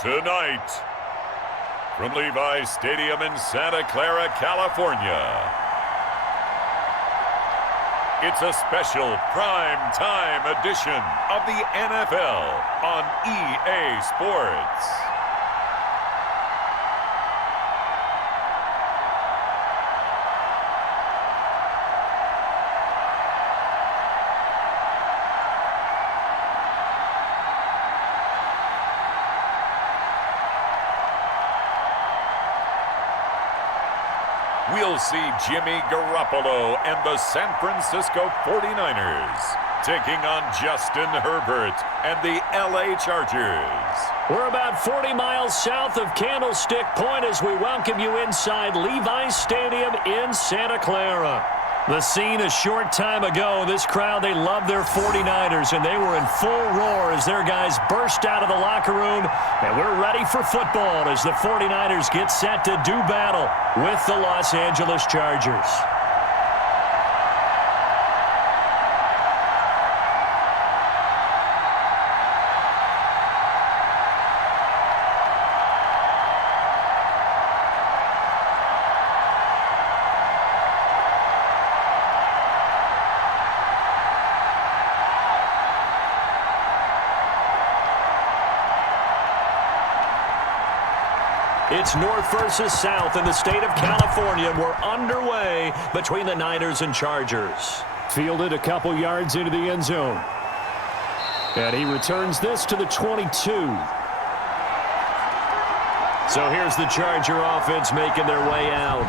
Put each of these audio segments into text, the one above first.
Tonight, from Levi's Stadium in Santa Clara, California, it's a special prime time edition of the NFL on EA Sports. We'll see Jimmy Garoppolo and the San Francisco 49ers taking on Justin Herbert and the LA Chargers. We're about 40 miles south of Candlestick Point as we welcome you inside Levi's Stadium in Santa Clara. The scene a short time ago, this crowd, they love their 49ers, and they were in full roar as their guys burst out of the locker room. And we're ready for football as the 49ers get set to do battle with the Los Angeles Chargers. It's north versus south in the state of California. We're underway between the Niners and Chargers. Fielded a couple yards into the end zone. And he returns this to the 22. So here's the Charger offense making their way out.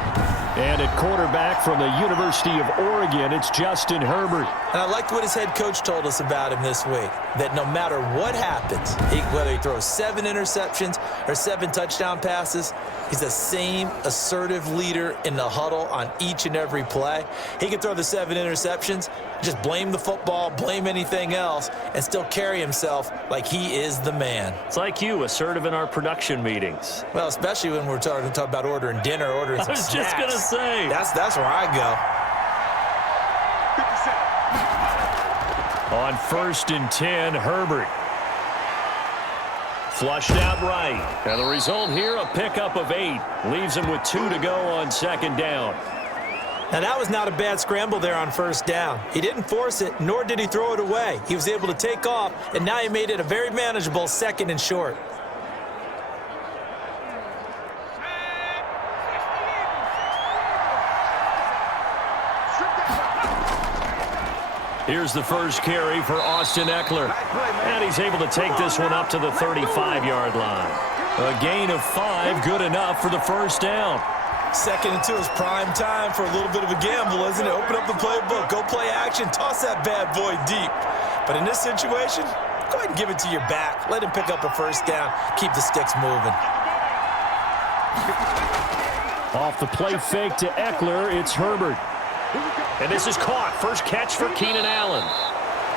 And at quarterback from the University of Oregon, it's Justin Herbert. And I liked what his head coach told us about him this week, that no matter what happens, whether he throws 7 interceptions or 7 touchdown passes, he's the same assertive leader in the huddle on each and every play. He can throw the 7 interceptions, just blame the football, blame anything else, and still carry himself like he is the man. It's like you, assertive in our production meetings. Well, especially when we're talking about ordering dinner, ordering some snacks. I was just going to say. That's where I go. On 1st and 10, Herbert. Flushed out right. And the result here, a pickup of 8. Leaves him with 2 to go on 2nd down. Now, that was not a bad scramble there on 1st down. He didn't force it, nor did he throw it away. He was able to take off, and now he made it a very manageable 2nd and short. Here's the first carry for Austin Eckler. And he's able to take this one up to the 35-yard line. A gain of 5, good enough for the 1st down. 2nd and 2 is prime time for a little bit of a gamble, isn't it? Open up the playbook, go play action, toss that bad boy deep. But in this situation, go ahead and give it to your back. Let him pick up a 1st down. Keep the sticks moving. Off the play fake to Eckler, it's Herbert. And this is caught. First catch for Keenan Allen.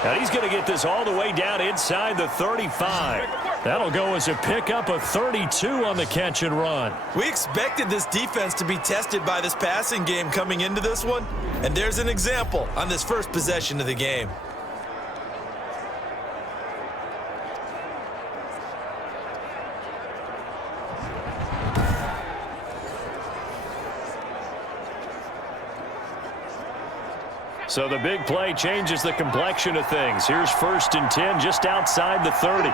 And he's going to get this all the way down inside the 35. That'll go as a pickup of 32 on the catch and run. We expected this defense to be tested by this passing game coming into this one. And there's an example on this first possession of the game. So the big play changes the complexion of things. Here's 1st and 10 just outside the 30.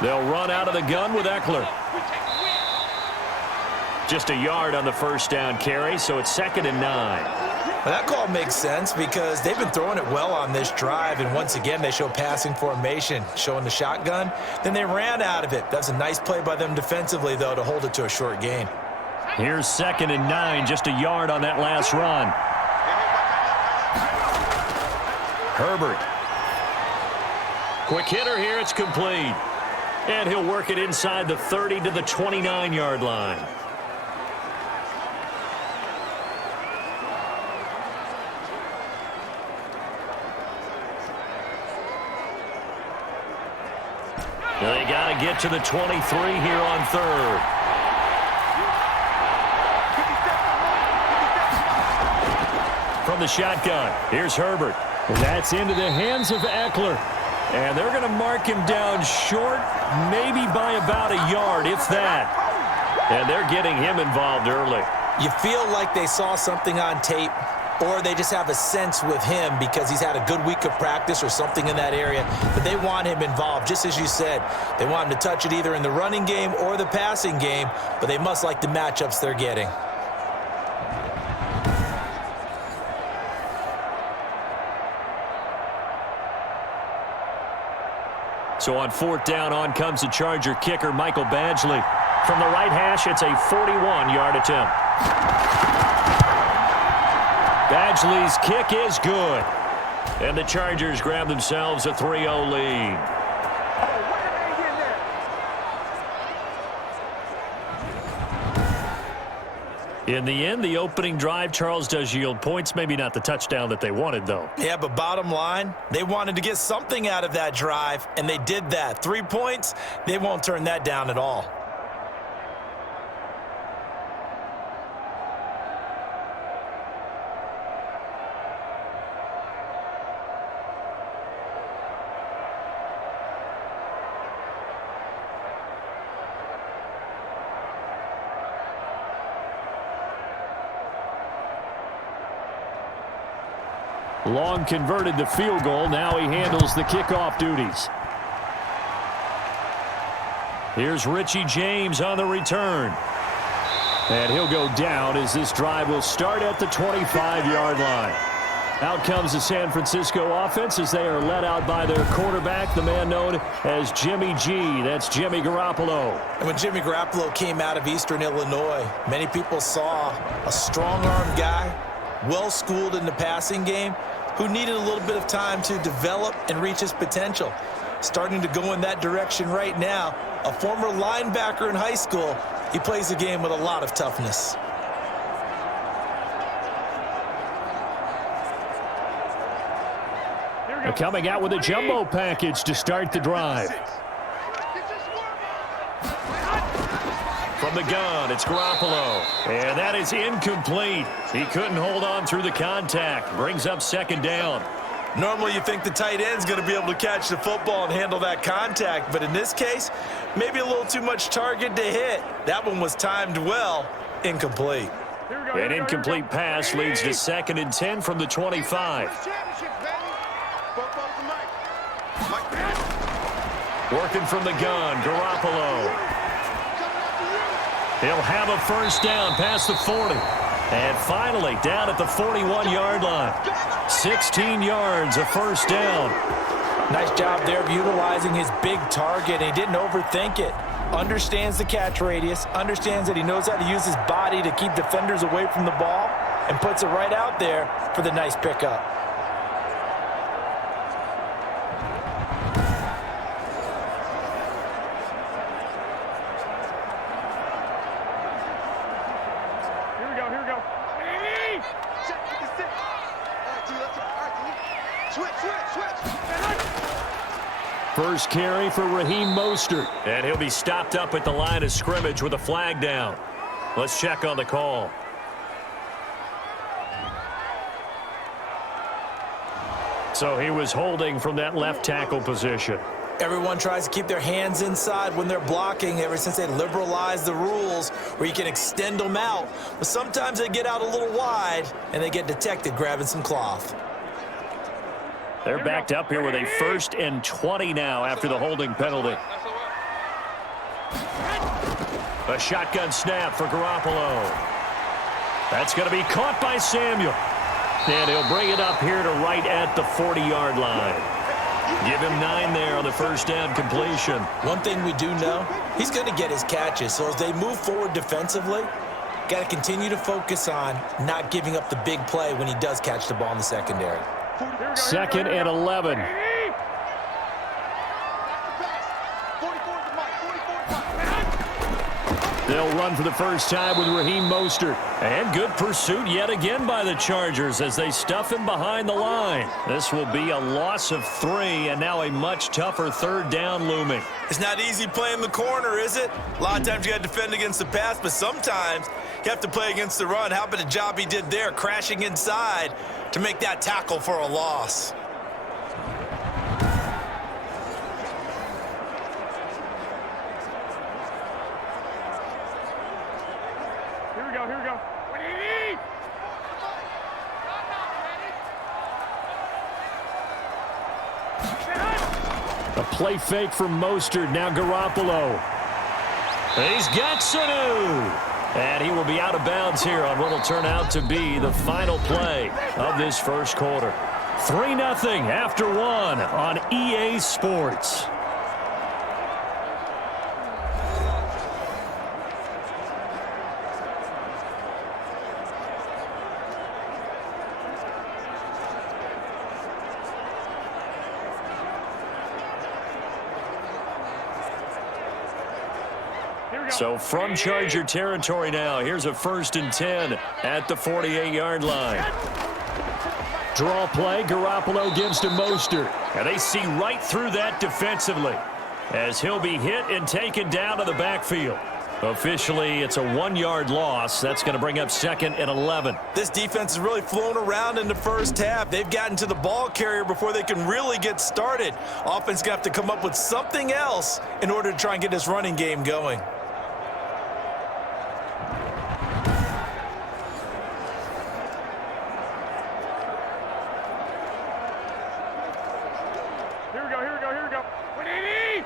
They'll run out of the gun with Eckler. Just a yard on the 1st down carry, so it's 2nd and 9. Well, that call makes sense because they've been throwing it well on this drive, and once again they show passing formation, showing the shotgun. Then they ran out of it. That's a nice play by them defensively, though, to hold it to a short gain. Here's 2nd and 9, just a yard on that last run. Herbert. Quick hitter here, it's complete. And he'll work it inside the 30 to the 29-yard line. They got to get to the 23 here on 3rd. From the shotgun, here's Herbert. That's into the hands of Eckler. And they're going to mark him down short, maybe by about a yard, if that. And they're getting him involved early. You feel like they saw something on tape, or they just have a sense with him because he's had a good week of practice or something in that area. But they want him involved, just as you said. They want him to touch it either in the running game or the passing game, but they must like the matchups they're getting. So on 4th down, on comes the Charger kicker, Michael Badgley. From the right hash, it's a 41-yard attempt. Badgley's kick is good. And the Chargers grab themselves a 3-0 lead. In the end, the opening drive, Charles, does yield points. Maybe not the touchdown that they wanted, though. Yeah, but bottom line, they wanted to get something out of that drive, and they did that. 3 points, they won't turn that down at all. Long converted the field goal. Now he handles the kickoff duties. Here's Richie James on the return. And he'll go down as this drive will start at the 25-yard line. Out comes the San Francisco offense as they are led out by their quarterback, the man known as Jimmy G. That's Jimmy Garoppolo. And when Jimmy Garoppolo came out of Eastern Illinois, many people saw a strong-arm guy, well-schooled in the passing game, who needed a little bit of time to develop and reach his potential. Starting to go in that direction right now. A former linebacker in high school, he plays the game with a lot of toughness. They're coming out with a jumbo package to start the drive. From the gun, it's Garoppolo. And that is incomplete. He couldn't hold on through the contact. Brings up 2nd down. Normally you think the tight end's going to be able to catch the football and handle that contact, but in this case, maybe a little too much target to hit. That one was timed well. Incomplete. An incomplete pass leads to 2nd and 10 from the 25. Working from the gun, Garoppolo. He'll have a 1st down past the 40. And finally, down at the 41-yard line. 16 yards, a 1st down. Nice job there of utilizing his big target. He didn't overthink it. Understands the catch radius. Understands that he knows how to use his body to keep defenders away from the ball. And puts it right out there for the nice pickup. First carry for Raheem Mostert. And he'll be stopped up at the line of scrimmage with a flag down. Let's check on the call. So he was holding from that left tackle position. Everyone tries to keep their hands inside when they're blocking ever since they liberalized the rules where you can extend them out. But sometimes they get out a little wide and they get detected grabbing some cloth. They're backed up here with a 1st and 20 now after the holding penalty. A shotgun snap for Garoppolo. That's going to be caught by Samuel. And he'll bring it up here to right at the 40-yard line. Give him 9 there on the 1st down completion. One thing we do know, he's going to get his catches. So as they move forward defensively, got to continue to focus on not giving up the big play when he does catch the ball in the secondary. 2nd and 11. The They'll run for the first time with Raheem Mostert. And good pursuit yet again by the Chargers as they stuff him behind the line. This will be a loss of 3, and now a much tougher third down looming. It's not easy playing the corner, is it? A lot of times you got to defend against the pass, but sometimes you have to play against the run. How about the job he did there, crashing inside to make that tackle for a loss? Here we go. What do you need? A play fake from Mostert. Now Garoppolo. He's got Sanu. And he will be out of bounds here on what will turn out to be the final play of this first quarter. 3-0 after 1 on EA Sports. So from Charger territory now, here's a 1st and 10 at the 48-yard line. Draw play, Garoppolo gives to Mostert. And they see right through that defensively as he'll be hit and taken down to the backfield. Officially, it's a 1-yard loss. That's going to bring up 2nd and 11. This defense has really flown around in the first half. They've gotten to the ball carrier before they can really get started. Offense going to have to come up with something else in order to try and get this running game going. Here we go. What do you need?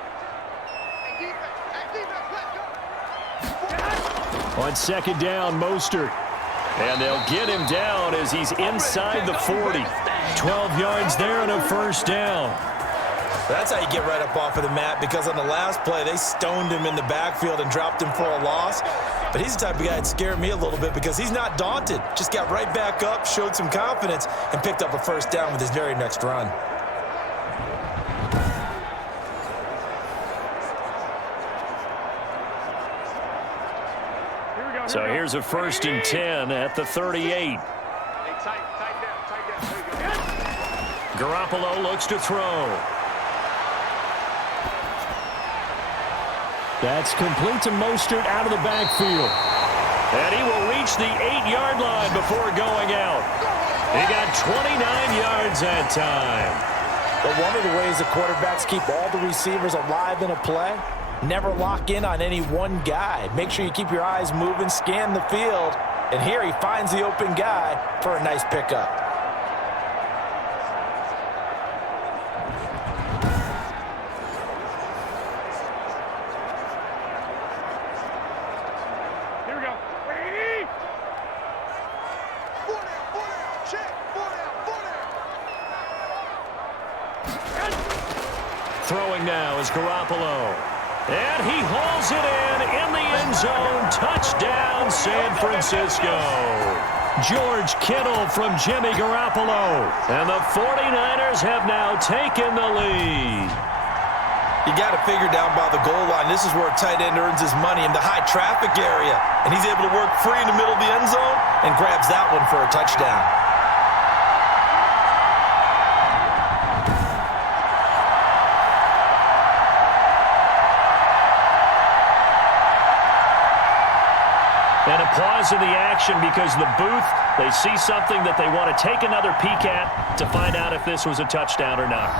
On 2nd down, Mostert. And they'll get him down as he's inside the 40. 12 yards there and a 1st down. That's how you get right up off of the mat, because on the last play, they stoned him in the backfield and dropped him for a loss. But he's the type of guy that scared me a little bit because he's not daunted. Just got right back up, showed some confidence, and picked up a 1st down with his very next run. So here's a 1st and 10 at the 38. Tight down. Garoppolo looks to throw. That's complete to Mostert out of the backfield. And he will reach the 8-yard line before going out. He got 29 yards that time. But one of the ways the quarterbacks keep all the receivers alive in a play, never lock in on any one guy. Make sure you keep your eyes moving, scan the field. And here he finds the open guy for a nice pickup. Here we go. What do you need? Throwing now is Garoppolo. And he hauls it in the end zone. Touchdown, San Francisco. George Kittle from Jimmy Garoppolo. And the 49ers have now taken the lead. You got to figure down by the goal line. This is where a tight end earns his money, in the high traffic area. And he's able to work free in the middle of the end zone and grabs that one for a touchdown. And a pause in the action because the booth, they see something that they want to take another peek at to find out if this was a touchdown or not.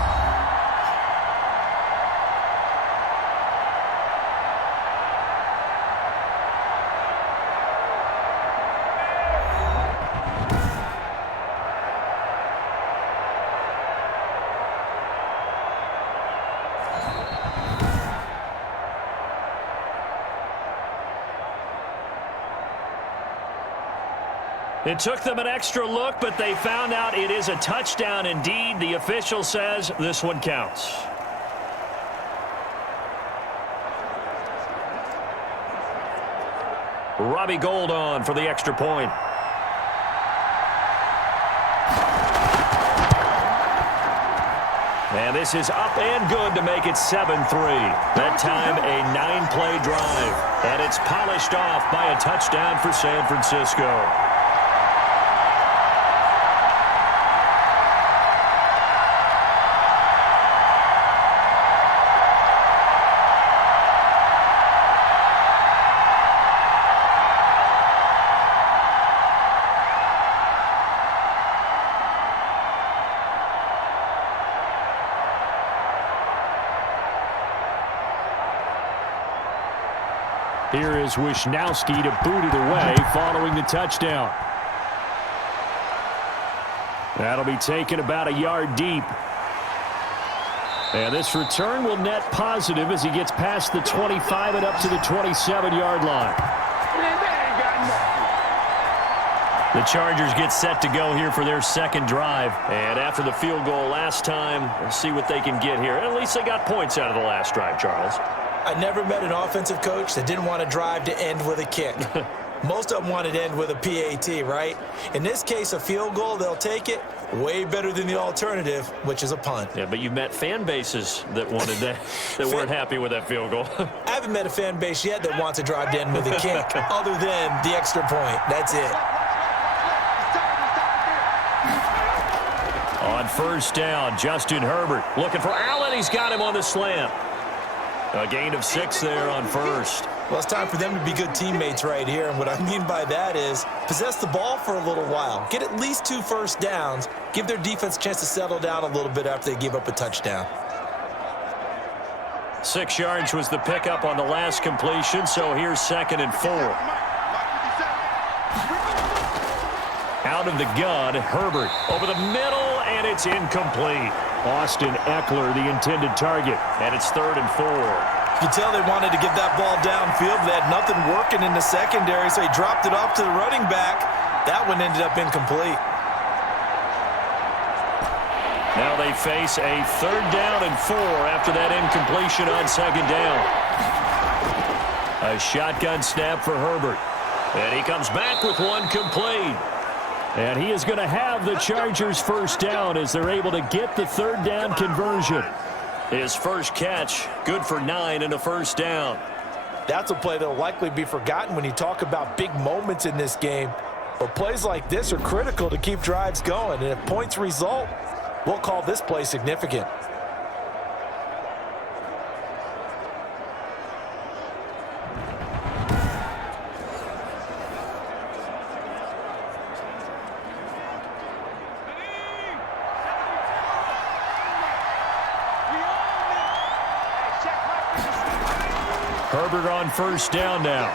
It took them an extra look, but they found out it is a touchdown indeed. The official says this one counts. Robbie Gould on for the extra point. And this is up and good to make it 7-3. That time a 9-play drive. And it's polished off by a touchdown for San Francisco. Here is Wisnowski to boot it away following the touchdown. That'll be taken about a yard deep. And this return will net positive as he gets past the 25 and up to the 27-yard line. The Chargers get set to go here for their second drive. And after the field goal last time, we'll see what they can get here. At least they got points out of the last drive, Charles. I never met an offensive coach that didn't want to drive to end with a kick. Most of them wanted to end with a PAT, right? In this case, a field goal, they'll take it. Way better than the alternative, which is a punt. Yeah, but you've met fan bases that wanted that, that weren't happy with that field goal. I haven't met a fan base yet that wants to drive to end with a kick, other than the extra point. That's it. On first down, Justin Herbert looking for Allen. He's got him on the slant. A gain of 6 there on first. Well, it's time for them to be good teammates right here. And what I mean by that is possess the ball for a little while. Get at least 2 first downs. Give their defense a chance to settle down a little bit after they give up a touchdown. 6 yards was the pickup on the last completion, so here's 2nd and 4. Out of the gun, Herbert over the middle, and it's incomplete. Austin Eckler, the intended target, and it's 3rd and 4. You can tell they wanted to get that ball downfield, but they had nothing working in the secondary, so he dropped it off to the running back. That one ended up incomplete. Now they face a 3rd down and 4 after that incompletion on 2nd down. A shotgun snap for Herbert. And he comes back with one complete. And he is going to have the Chargers first down as they're able to get the 3rd down conversion. His first catch, good for 9 and a first down. That's a play that will likely be forgotten when you talk about big moments in this game. But plays like this are critical to keep drives going. And if points result, we'll call this play significant. Herbert on first down now.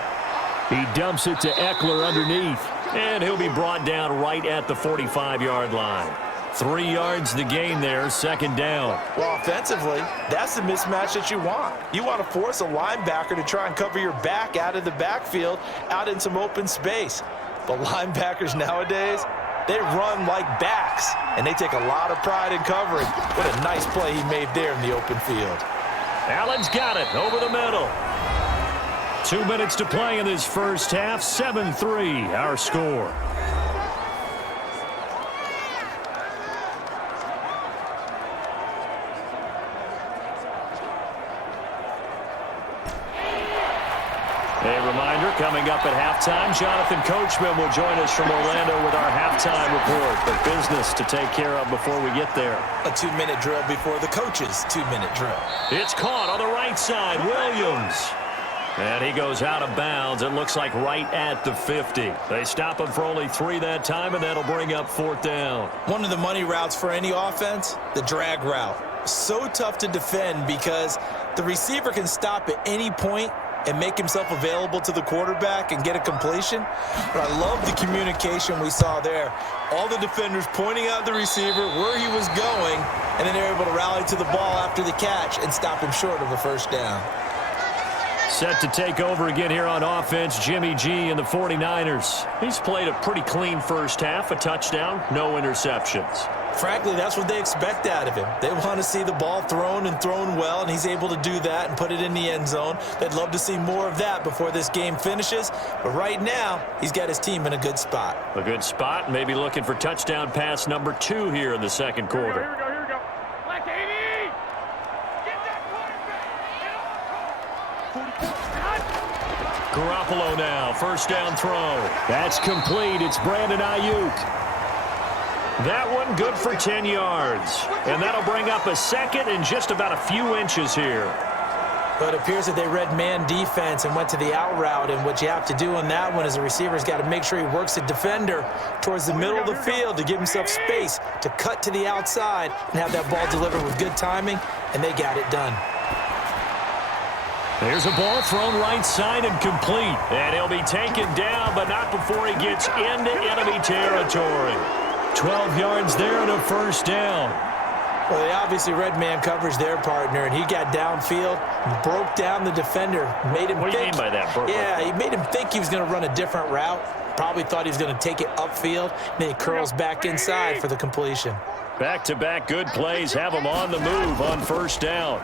He dumps it to Eckler underneath, and he'll be brought down right at the 45-yard line. 3 yards the gain there, 2nd down. Well, offensively, that's the mismatch that you want. You want to force a linebacker to try and cover your back out of the backfield, out in some open space. But linebackers nowadays, they run like backs, and they take a lot of pride in covering. What a nice play he made there in the open field. Allen's got it over the middle. 2 minutes to play in this first half. 7-3, our score. A reminder, coming up at halftime, Jonathan Coachman will join us from Orlando with our halftime report. But business to take care of before we get there. A 2-minute drill before the coach's 2-minute drill. It's caught on the right side, Williams. And he goes out of bounds. It looks like right at the 50. They stop him for only 3 that time, and that'll bring up 4th down. One of the money routes for any offense, the drag route. So tough to defend because the receiver can stop at any point and make himself available to the quarterback and get a completion. But I love the communication we saw there. All the defenders pointing out the receiver, where he was going, and then they're able to rally to the ball after the catch and stop him short of a first down. Set to take over again here on offense, Jimmy G and the 49ers. He's played a pretty clean first half, a touchdown, no interceptions. Frankly, that's what they expect out of him. They want to see the ball thrown and thrown well, and he's able to do that and put it in the end zone. They'd love to see more of that before this game finishes. But right now, he's got his team in a good spot. A good spot, maybe looking for touchdown pass number 2 here in the second quarter. Here we go. Black 80. Garoppolo now, first down throw. That's complete. It's Brandon Ayuk. That one good for 10 yards. And that'll bring up a second and just about a few inches here. But it appears that they read man defense and went to the out route. And what you have to do on that one is the receiver's got to make sure he works the defender towards the middle of the field to give himself space to cut to the outside and have that ball delivered with good timing, and they got it done. There's a ball thrown right side and complete. And he'll be taken down, but not before he gets into enemy territory. 12 yards there and a first down. Well, they obviously read man coverage their partner, and he got downfield, broke down the defender, made him What do you mean by that, Burke? Yeah, he made him think he was going to run a different route. Probably thought he was going to take it upfield. Then he curls back inside for the completion. Back-to-back good plays have him on the move on first down.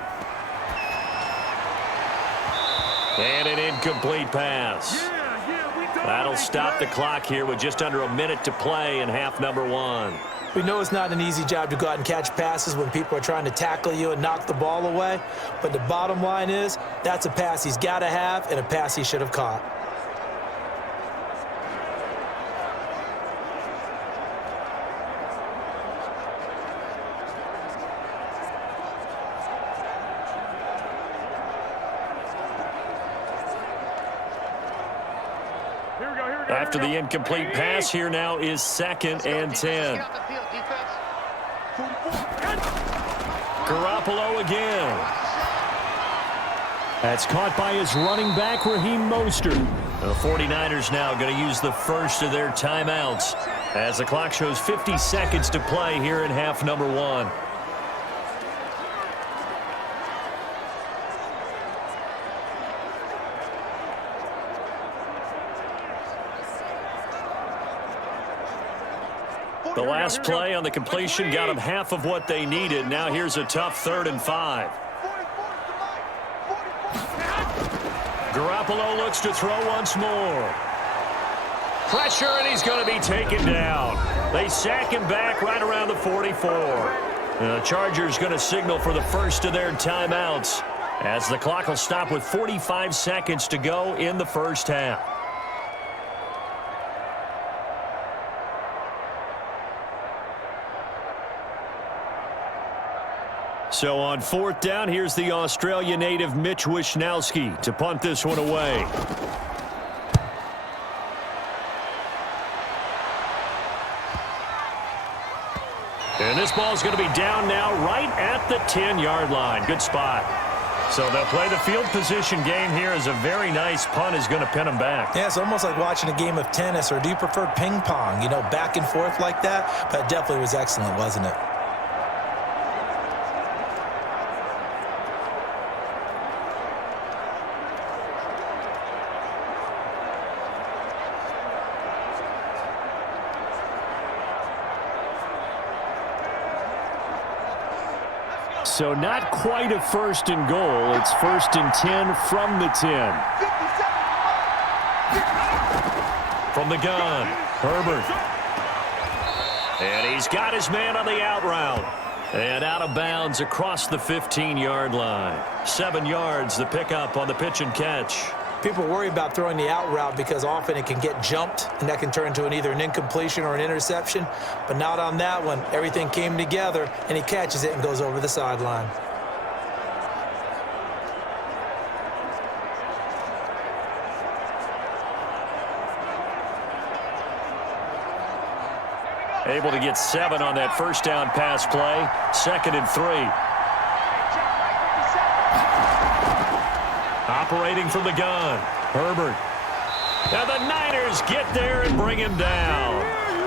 And an incomplete pass. That'll stop the clock here with just under a minute to play in half number one. We know it's not an easy job to go out and catch passes when people are trying to tackle you and knock the ball away. But the bottom line is that's a pass he's got to have and a pass he should have caught. After the incomplete pass, here now is 2nd and 10. Garoppolo again. That's caught by his running back, Raheem Mostert. The 49ers now going to use the first of their timeouts as the clock shows 50 seconds to play here in half number one. The last play on the completion got them half of what they needed. Now here's a tough 3rd and 5. Garoppolo looks to throw once more. Pressure, and he's going to be taken down. They sack him back right around the 44. The Chargers going to signal for the first of their timeouts as the clock will stop with 45 seconds to go in the first half. So on 4th down, here's the Australia native Mitch Wishnowsky to punt this one away. And this ball's going to be down now right at the 10-yard line. Good spot. So they'll play the field position game here as a very nice punt is going to pin them back. Yeah, it's almost like watching a game of tennis, or do you prefer ping pong? You know, back and forth like that? But it definitely was excellent, wasn't it? So not quite a 1st and goal. It's 1st and 10 from the 10. From the gun, Herbert. And he's got his man on the out route. And out of bounds across the 15-yard line. 7 yards, the pickup on the pitch and catch. People worry about throwing the out route because often it can get jumped, and that can turn into either an incompletion or an interception. But not on that one. Everything came together, and he catches it and goes over the sideline. Able to get 7 on that first down pass play. 2nd and 3. Operating from the gun, Herbert. Now the Niners get there and bring him down.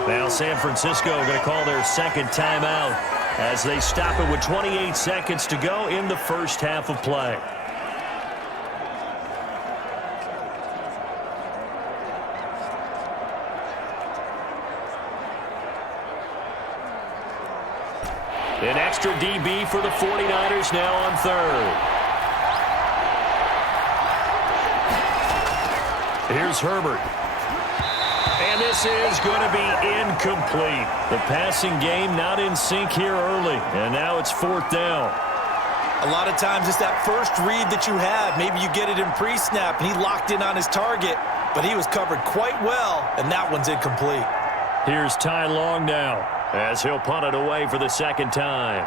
Now San Francisco going to call their 2nd timeout as they stop it with 28 seconds to go in the first half of play. An extra DB for the 49ers now on 3rd. Here's Herbert. And this is going to be incomplete. The passing game not in sync here early. And now it's 4th down. A lot of times it's that first read that you have. Maybe you get it in pre-snap, and he locked in on his target, but he was covered quite well, and that one's incomplete. Here's Ty Long now, as he'll punt it away for the second time.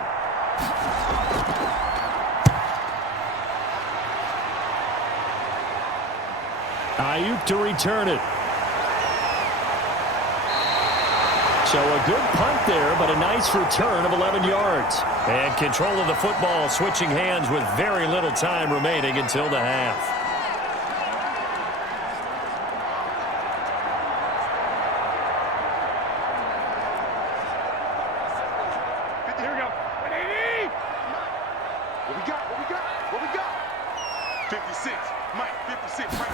Ayuk to return it. So a good punt there, but a nice return of 11 yards. And control of the football switching hands with very little time remaining until the half. Here we go. 180. What we got? What we got? What we got? 56. Mike, 56. Mike.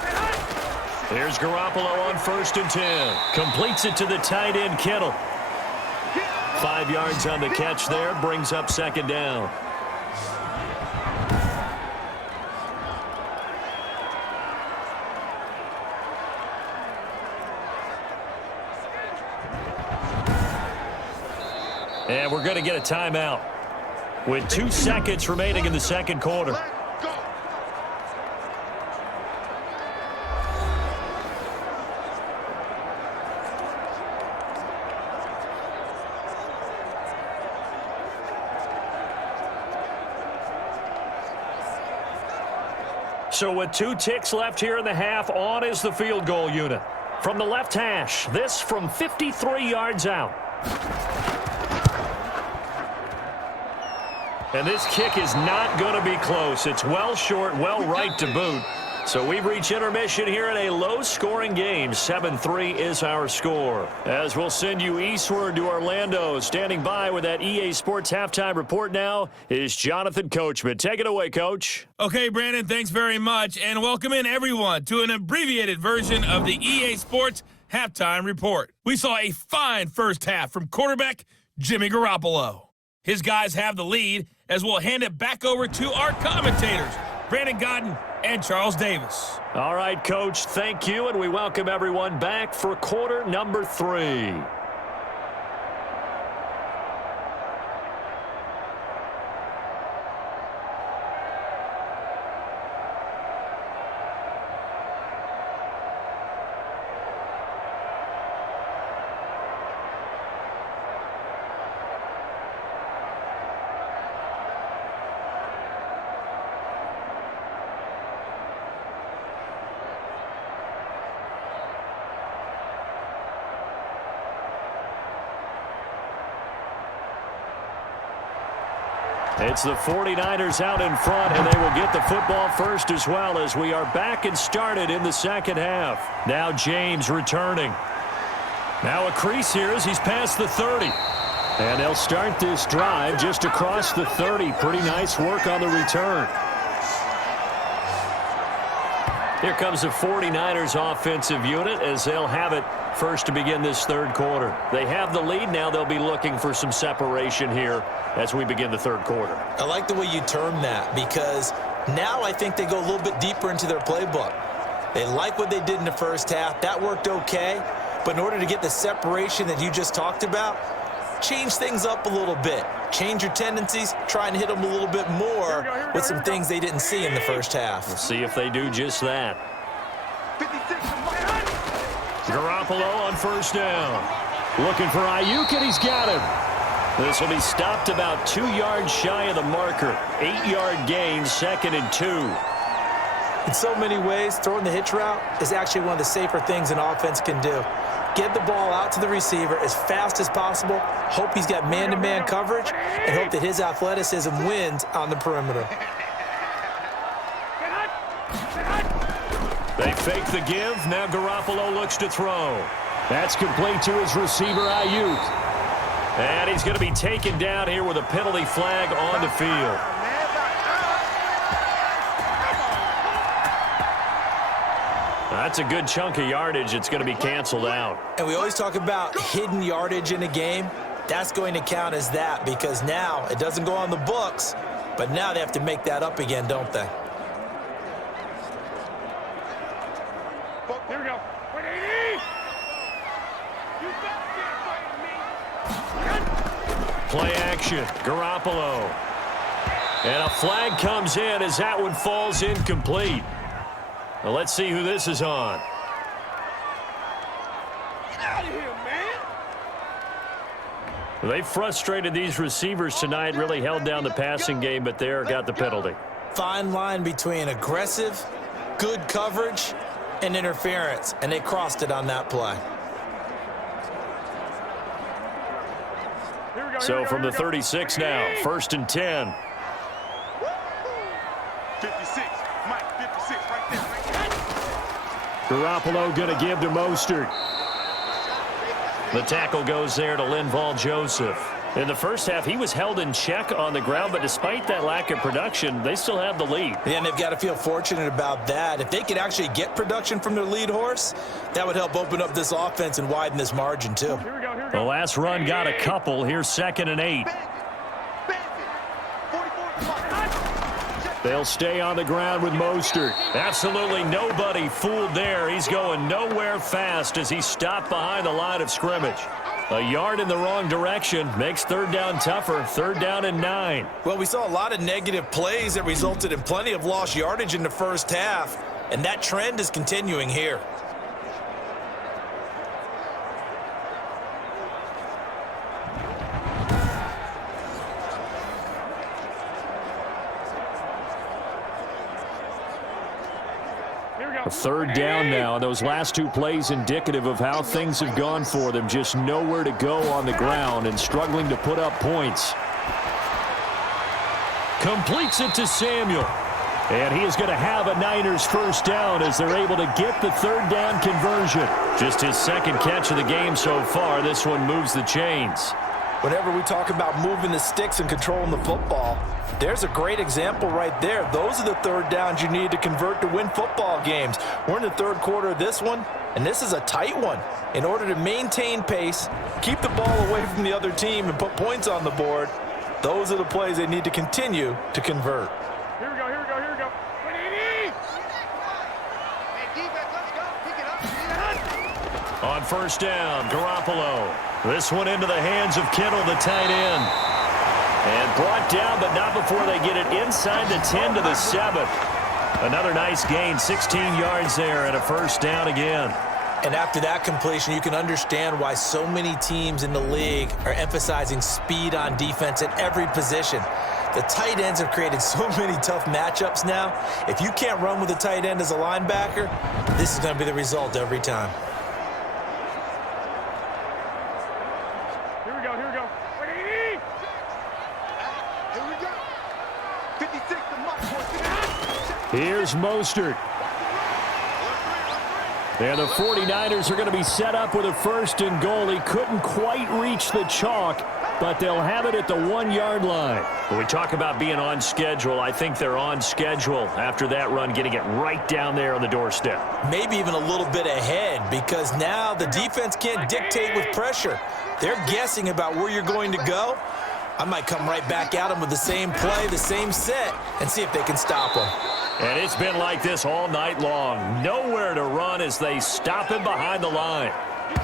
Here's Garoppolo on 1st and 10. Completes it to the tight end, Kittle. 5 yards on the catch there. Brings up second down. And we're going to get a timeout with 2 seconds remaining in the second quarter. So with 2 ticks left here in the half, on is the field goal unit. From the left hash, this from 53 yards out. And this kick is not going to be close. It's well short, well right to boot. So we've reached intermission here in a low-scoring game. 7-3 is our score. As we'll send you eastward to Orlando. Standing by with that EA Sports halftime report now is Jonathan Coachman. Take it away, Coach. Okay, Brandon, thanks very much. And welcome in, everyone, to an abbreviated version of the EA Sports halftime report. We saw a fine first half from quarterback Jimmy Garoppolo. His guys have the lead as we'll hand it back over to our commentators, Brandon Godden and Charles Davis. All right, Coach, thank you, and we welcome everyone back for quarter number 3. It's the 49ers out in front, and they will get the football first as well as we are back and started in the second half. Now James returning. Now a crease here as he's past the 30. And they'll start this drive just across the 30. Pretty nice work on the return. Here comes the 49ers offensive unit as they'll have it first to begin this third quarter. They have the lead. Now they'll be looking for some separation here as we begin the third quarter. I like the way you term that because now I think they go a little bit deeper into their playbook. They like what they did in the first half. That worked okay. But in order to get the separation that you just talked about, change things up a little bit. Change your tendencies. Try and hit them a little bit more with some things they didn't see in the first half. We'll see if they do just that. Garoppolo on first down. Looking for Ayuk, and he's got him. This will be stopped about 2 yards shy of the marker. 8-yard gain, 2nd and 2. In so many ways, throwing the hitch route is actually one of the safer things an offense can do. Get the ball out to the receiver as fast as possible, hope he's got man-to-man coverage, and hope that his athleticism wins on the perimeter. They fake the give. Now Garoppolo looks to throw. That's complete to his receiver, Ayuk. And he's going to be taken down here with a penalty flag on the field. That's a good chunk of yardage. It's going to be canceled out. And we always talk about hidden yardage in a game. That's going to count as that because now it doesn't go on the books, but now they have to make that up again, don't they? Here we go. 180. You better get fighting me. Play action. Garoppolo. And a flag comes in as that one falls incomplete. Well, let's see who this is on. Get out of here, man. They frustrated these receivers tonight, really held down the passing game, but there got the penalty. Fine line between aggressive, good coverage, and interference, and they crossed it on that play. So from the 36 now, 1st and 10. 56, Mike, 56, right there, right there. Garoppolo going to give to Mostert. The tackle goes there to Linval Joseph. In the first half, he was held in check on the ground, but despite that lack of production, they still have the lead. Yeah, and they've got to feel fortunate about that. If they could actually get production from their lead horse, that would help open up this offense and widen this margin, too. The last run got a couple. Here's 2nd and 8. They'll stay on the ground with Mostert. Absolutely nobody fooled there. He's going nowhere fast as he stopped behind the line of scrimmage. A yard in the wrong direction makes 3rd down tougher. 3rd down and 9. Well, we saw a lot of negative plays that resulted in plenty of lost yardage in the first half, and that trend is continuing here. A 3rd down now. Those last 2 plays indicative of how things have gone for them. Just nowhere to go on the ground and struggling to put up points. Completes it to Samuel. And he is going to have a Niners 1st down as they're able to get the 3rd down conversion. Just his 2nd catch of the game so far. This one moves the chains. Whenever we talk about moving the sticks and controlling the football, there's a great example right there. Those are the 3rd downs you need to convert to win football games. We're in the 3rd quarter of this one, and this is a tight one. In order to maintain pace, keep the ball away from the other team, and put points on the board, those are the plays they need to continue to convert. Here we go, here we go, here we go. Hey, defense, let's go. Pick it up. On 1st down, Garoppolo. This one into the hands of Kittle, the tight end. And brought down, but not before they get it inside the 10 to the 7. Another nice gain, 16 yards there, and a 1st down again. And after that completion, you can understand why so many teams in the league are emphasizing speed on defense at every position. The tight ends have created so many tough matchups now. If you can't run with a tight end as a linebacker, this is going to be the result every time. Here we go, here we go. Here we go. 56 to Mike. Here's Mostert. And the 49ers are going to be set up with a 1st and goal. He couldn't quite reach the chalk, but they'll have it at the 1-yard line. When we talk about being on schedule, I think they're on schedule after that run, getting it right down there on the doorstep. Maybe even a little bit ahead, because now the defense can't dictate with pressure. They're guessing about where you're going to go. I might come right back at them with the same play, the same set, and see if they can stop them. And it's been like this all night long. Nowhere to run as they stop him behind the line.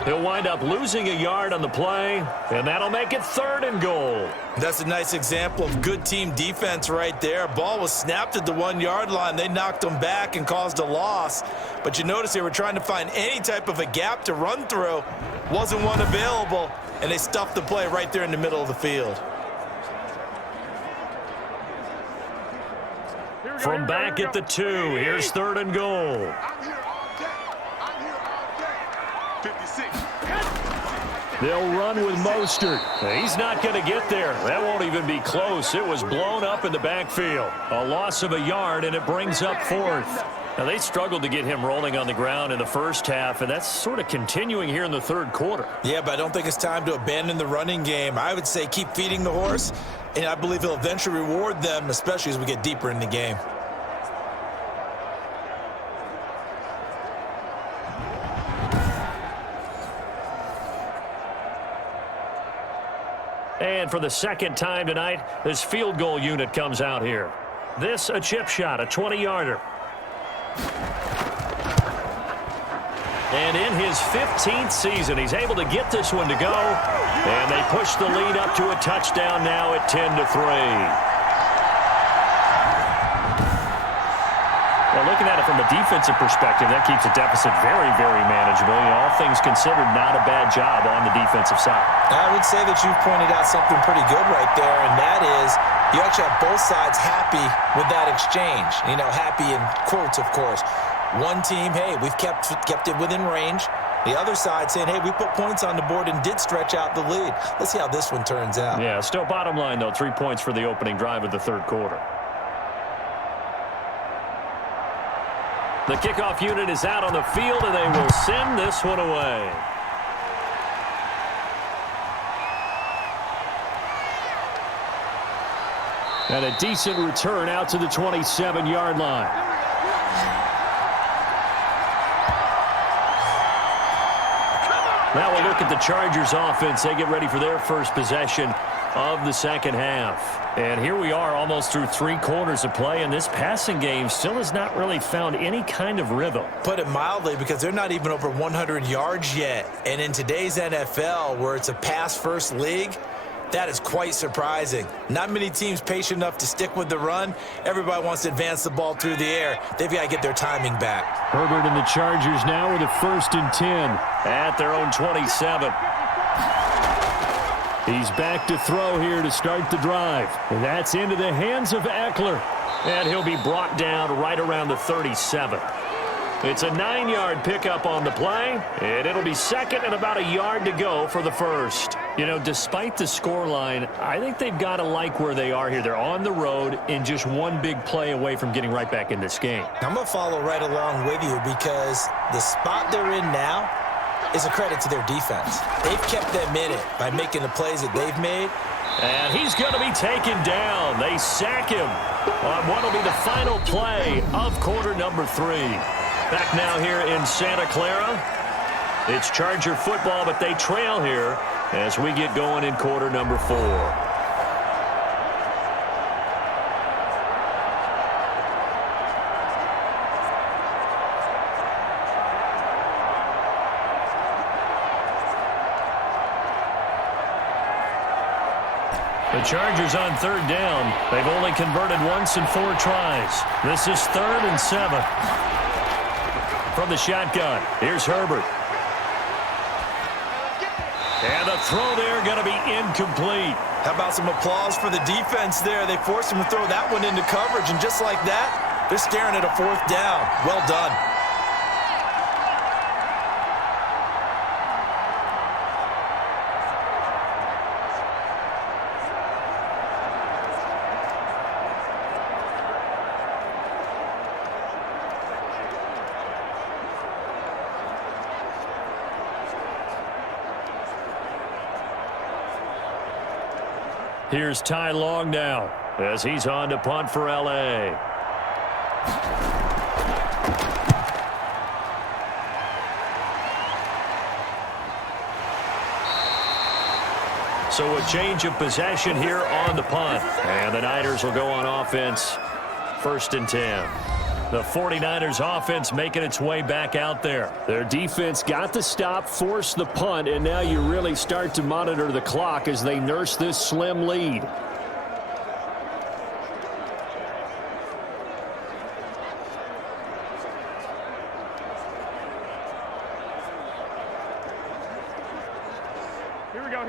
He'll wind up losing a yard on the play, and that'll make it 3rd and goal. That's a nice example of good team defense right there. Ball was snapped at the 1-yard line. They knocked him back and caused a loss. But you notice they were trying to find any type of a gap to run through. Wasn't one available, and they stuffed the play right there in the middle of the field. From back at the 2, here's 3rd and goal. I'm here all day. I'm here all day. 56. They'll run with Mostert. He's not going to get there. That won't even be close. It was blown up in the backfield. A loss of a yard, and it brings up 4th. Now, they struggled to get him rolling on the ground in the first half, and that's sort of continuing here in the 3rd quarter. Yeah, but I don't think it's time to abandon the running game. I would say keep feeding the horse, and I believe he'll eventually reward them, especially as we get deeper in the game. And for the 2nd time tonight, this field goal unit comes out here. This a chip shot, a 20-yarder. And in his 15th season, he's able to get this one to go. And they push the lead up to a touchdown now at 10-3. from a defensive perspective, that keeps the deficit very, very manageable. All things considered, not a bad job on the defensive side. I would say that you've pointed out something pretty good right there, and that is you actually have both sides happy with that exchange. Happy in quotes, of course. One team, hey, we've kept it within range. The other side saying, hey, we put points on the board and did stretch out the lead. Let's see how this one turns out. Yeah, still bottom line, though, 3 points for the opening drive of the third quarter. The kickoff unit is out on the field, and they will send this one away. And a decent return out to the 27-yard line. Now we'll look at the Chargers offense. They get ready for their first possession of the second half. And here we are almost through 3 quarters of play, and this passing game still has not really found any kind of rhythm. Put it mildly, because they're not even over 100 yards yet. And in today's NFL, where it's a pass-first league, that is quite surprising. Not many teams patient enough to stick with the run. Everybody wants to advance the ball through the air. They've got to get their timing back. Herbert and the Chargers now with a 1st and 10 at their own 27. He's back to throw here to start the drive. And that's into the hands of Eckler. And he'll be brought down right around the 37. It's a 9-yard pickup on the play, and it'll be second and about a yard to go for the first. Despite the scoreline, I think they've got to like where they are here. They're on the road and just one big play away from getting right back in this game. I'm going to follow right along with you, because the spot they're in now is a credit to their defense. They've kept them in it by making the plays that they've made. And he's going to be taken down. They sack him on what will be the final play of quarter number 3. Back now here in Santa Clara. It's Charger football, but they trail here as we get going in quarter number 4. The Chargers on 3rd down. They've only converted once in 4 tries. This is 3rd and 7. From the shotgun, here's Herbert. And the throw there going to be incomplete. How about some applause for the defense there? They forced him to throw that one into coverage, and just like that, they're staring at a 4th down. Well done. Here's Ty Long now as he's on to punt for L.A. So a change of possession here on the punt. And the Niners will go on offense, 1st and 10. The 49ers offense making its way back out there. Their defense got the stop, forced the punt, and now you really start to monitor the clock as they nurse this slim lead.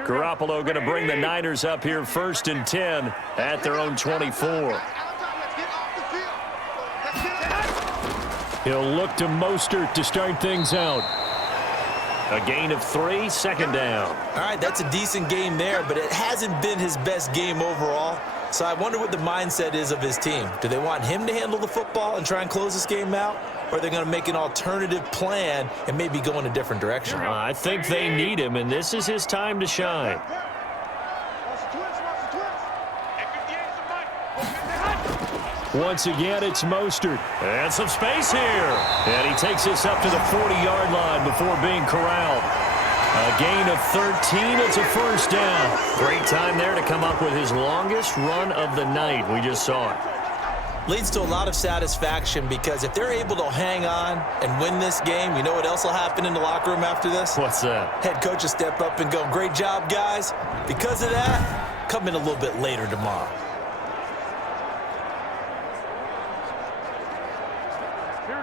Garoppolo going to bring the Niners up here 1st and 10 at their own 24. He'll look to Mostert to start things out. A gain of 3, 2nd down. All right, that's a decent game there, but it hasn't been his best game overall. So I wonder what the mindset is of his team. Do they want him to handle the football and try and close this game out? Or are they going to make an alternative plan and maybe go in a different direction? I think they need him, and this is his time to shine. Once again, it's Mostert. And some space here. And he takes this up to the 40-yard line before being corralled. A gain of 13. It's a 1st down. Great time there to come up with his longest run of the night. We just saw it. Leads to a lot of satisfaction, because if they're able to hang on and win this game, you know what else will happen in the locker room after this? What's that? Head coach will step up and go, great job, guys. Because of that, come in a little bit later tomorrow.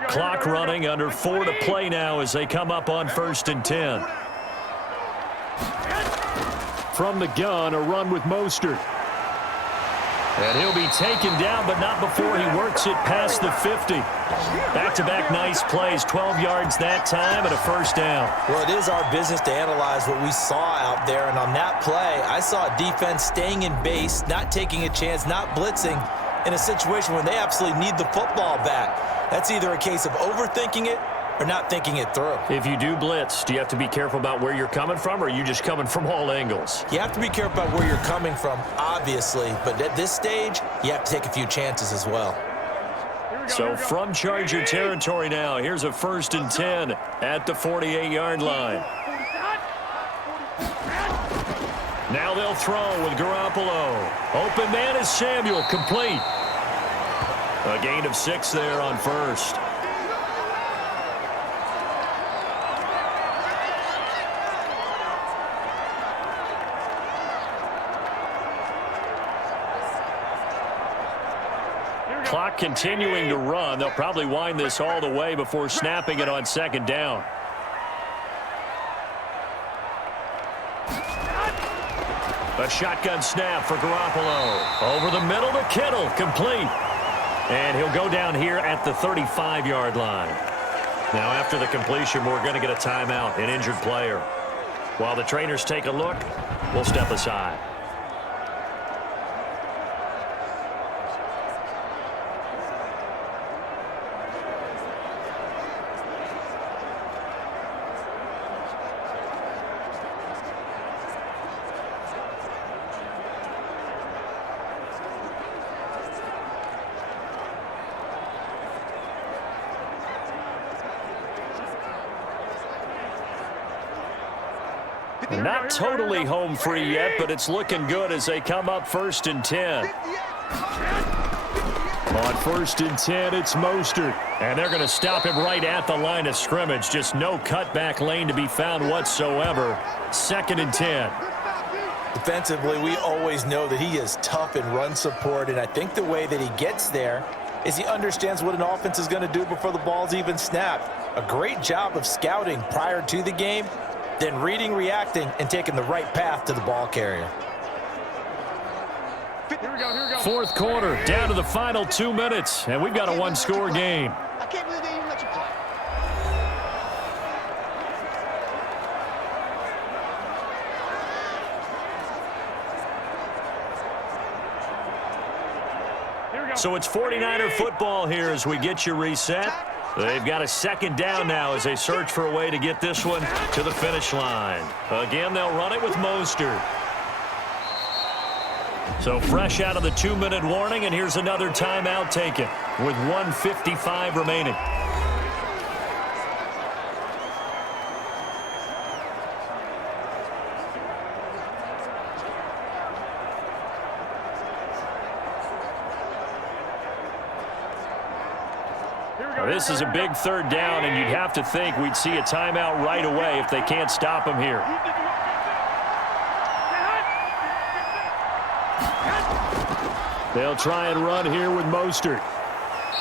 Clock running, under 4 to play now as they come up on 1st and 10. From the gun, a run with Mostert. And he'll be taken down, but not before he works it past the 50. Back-to-back nice plays, 12 yards that time and a first down. Well, it is our business to analyze what we saw out there, and on that play, I saw a defense staying in base, not taking a chance, not blitzing in a situation when they absolutely need the football back. That's either a case of overthinking it or not thinking it through. If you do blitz, do you have to be careful about where you're coming from, or are you just coming from all angles? You have to be careful about where you're coming from, obviously, but at this stage, you have to take a few chances as well. So from Charger territory now, here's a 1st and 10 at the 48-yard line. Now they'll throw with Garoppolo. Open man is Samuel, complete. A gain of 6 there on 1st. Clock continuing to run. They'll probably wind this all the way before snapping it on 2nd down. A shotgun snap for Garoppolo. Over the middle to Kittle, complete. And he'll go down here at the 35-yard line. Now after the completion, we're going to get a timeout, an injured player. While the trainers take a look, we'll step aside. Not totally home free yet, but it's looking good as they come up 1st and 10. On 1st and 10, it's Mostert. And they're going to stop him right at the line of scrimmage. Just no cutback lane to be found whatsoever. 2nd and 10. Defensively, we always know that he is tough in run support, and I think the way that he gets there is he understands what an offense is going to do before the ball's even snapped. A great job of scouting prior to the game, then reading, reacting, and taking the right path to the ball carrier. Here we go. 4th quarter, down to the final 2 minutes, and we've got a 1-score game. I can't believe they even let you play. So it's 49er football here as we get you reset. They've got a 2nd down now as they search for a way to get this one to the finish line. Again, they'll run it with Mostert. So fresh out of the 2-minute warning, and here's another timeout taken with 1:55 remaining. This is a big 3rd down, and you'd have to think we'd see a timeout right away if they can't stop him here. They'll try and run here with Mostert.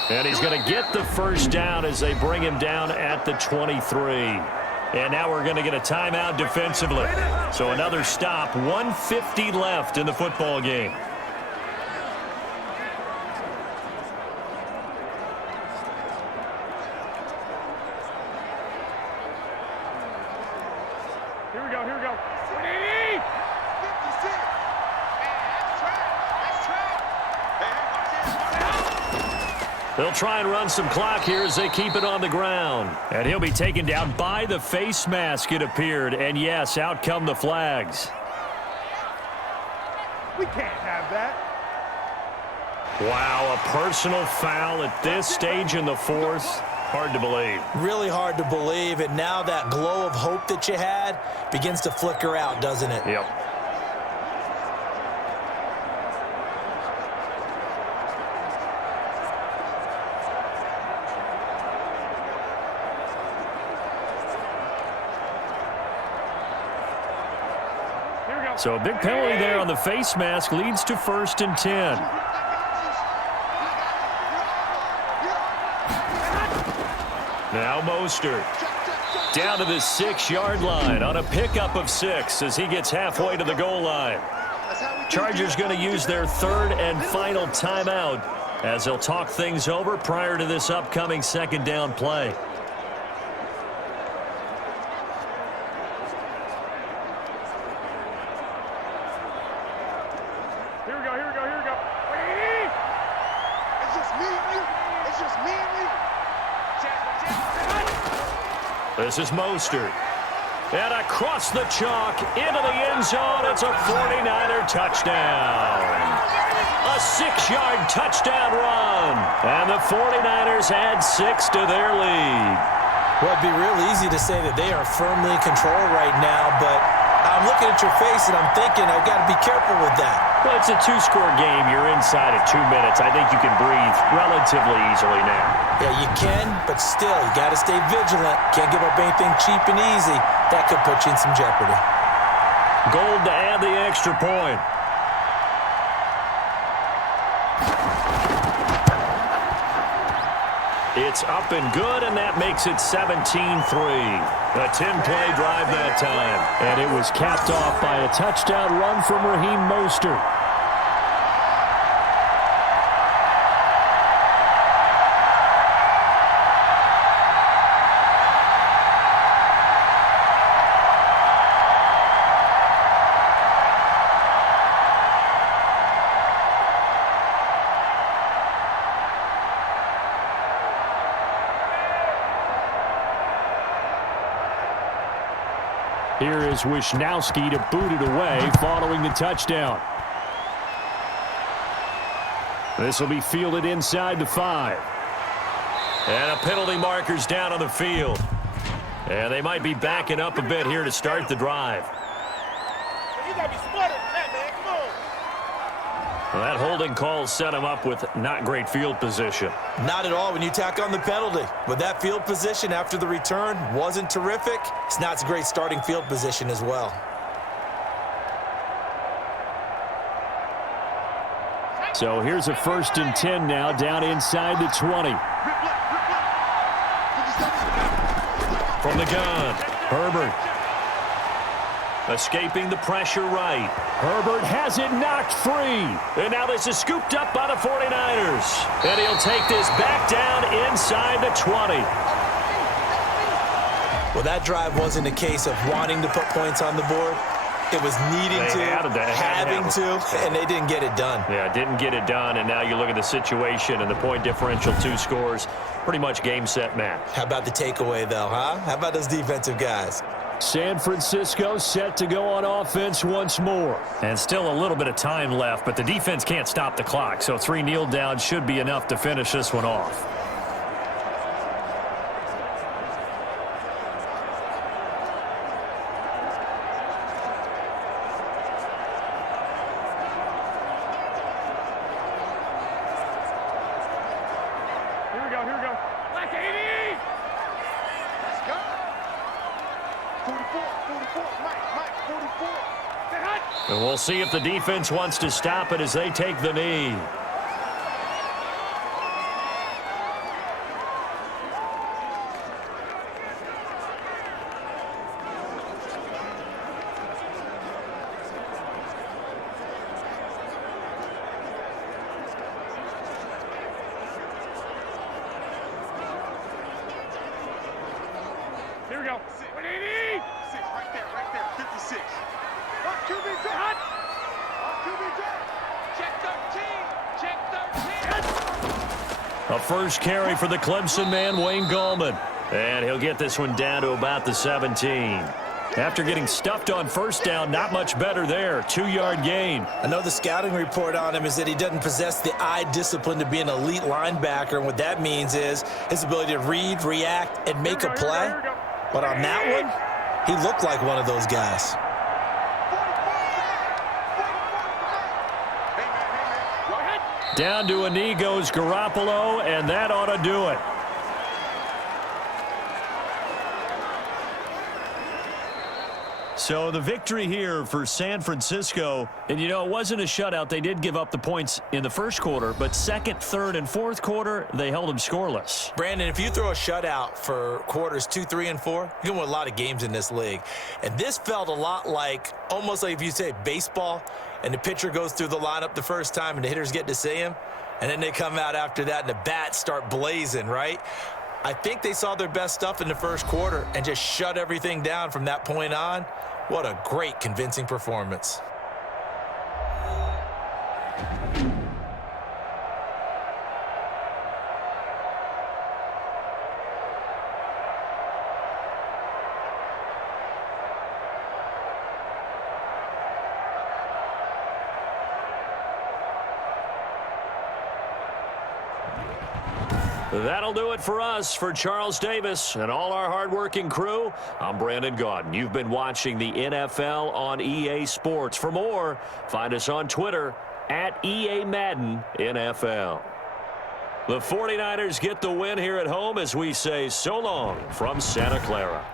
And he's going to get the 1st down as they bring him down at the 23. And now we're going to get a timeout defensively. So another stop, 1:50 left in the football game. Here we go. 180! 56! That's track! They'll try and run some clock here as they keep it on the ground. And he'll be taken down by the face mask, it appeared. And yes, out come the flags. We can't have that. Wow, a personal foul at this stage in the 4th. Hard to believe. Really hard to believe, and now that glow of hope that you had begins to flicker out, doesn't it? Yep. So a big penalty there on the face mask leads to 1st and 10. Now Mostert. Down to the 6-yard line on a pickup of 6 as he gets halfway to the goal line. Chargers going to use their 3rd and final timeout as they'll talk things over prior to this upcoming 2nd down play. Here we go. It's just me and you. This is Mostert. And across the chalk, into the end zone, it's a 49er touchdown. A 6-yard touchdown run. And the 49ers add 6 to their lead. Well, it'd be real easy to say that they are firmly in control right now, but I'm looking at your face and I'm thinking I've got to be careful with that. Well, it's a 2-score game. You're inside at 2 minutes. I think you can breathe relatively easily now. Yeah, you can, but still, you got to stay vigilant. Can't give up anything cheap and easy. That could put you in some jeopardy. Gold to add the extra point. It's up and good, and that makes it 17-3. A 10-play drive that time. And it was capped off by a touchdown run from Raheem Mostert. Here is Wisnowski to boot it away following the touchdown. This will be fielded inside the 5. And a penalty marker's down on the field. And they might be backing up a bit here to start the drive. You got to be smarter than that, man. Come on. Well, that holding call set him up with not great field position. Not at all when you tack on the penalty. But that field position after the return wasn't terrific. It's not a great starting field position as well. So here's a 1st and 10 now down inside the 20. From the gun, Herbert. Escaping the pressure right. Herbert has it knocked free. And now this is scooped up by the 49ers. And he'll take this back down inside the 20. Well, that drive wasn't a case of wanting to put points on the board. It was needing having to, and they didn't get it done. Yeah, didn't get it done, and now you look at the situation and the point differential, 2 scores, pretty much game, set, match. How about the takeaway, though, huh? How about those defensive guys? San Francisco set to go on offense once more. And still a little bit of time left, but the defense can't stop the clock, so 3 kneel downs should be enough to finish this one off. Here we go. Like 80! Let's go. 44, Mike, 44. And we'll see if the defense wants to stop it as they take the knee. Here we go. 180. 6, right there. 56. Watch QB drop. Check 13. A first carry for the Clemson man, Wayne Gallman. And he'll get this one down to about the 17. After getting stuffed on first down, not much better there. 2-yard gain. I know the scouting report on him is that he doesn't possess the eye discipline to be an elite linebacker, and what that means is his ability to read, react, and make a play. But on that one, he looked like one of those guys. Down to a knee goes Garoppolo, and that ought to do it. So the victory here for San Francisco, and you know, it wasn't a shutout. They did give up the points in the first quarter, but second, third, and fourth quarter, they held them scoreless. Brandon, if you throw a shutout for quarters 2, 3, and 4, you're going to win a lot of games in this league. And this felt a lot like, almost like if you say baseball, and the pitcher goes through the lineup the first time and the hitters get to see him, and then they come out after that and the bats start blazing, right? I think they saw their best stuff in the first quarter and just shut everything down from that point on. What a great, convincing performance. That'll do it for us. For Charles Davis and all our hardworking crew, I'm Brandon Gaudin. You've been watching the NFL on EA Sports. For more, find us on Twitter at EA Madden NFL. The 49ers get the win here at home as we say so long from Santa Clara.